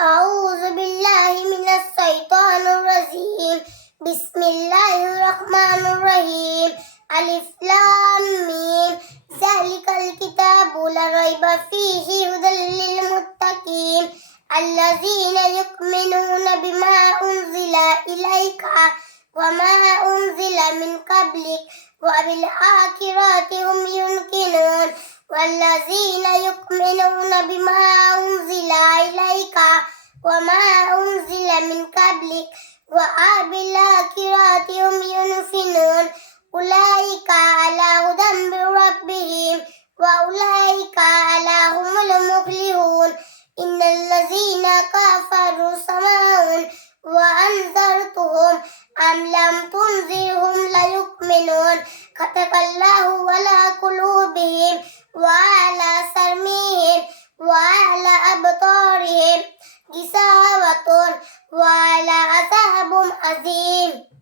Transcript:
أعوذ بالله من الشيطان الرجيم بسم الله الرحمن الرحيم ألف لام ميم ذلك الكتاب لا ريب فيه هدى للمتقين الذين يؤمنون بما أنزل إليك وما أنزل من قبلك وبالآخرة هم يوقنون والذين يؤمنون بما أنزل إليك وما أنزل من قبلك وبالآخرة هم يوقنون أولئك على هدى من ربهم وأولئك على هم المفلحون إن الذين كفروا سواء وأنذرتهم أم لم تنذرهم لا يؤمنون كتب الله على قلوبهم وعلى سمعهم وعلى أبصارهم غشاوة وعلى عذاب عظيم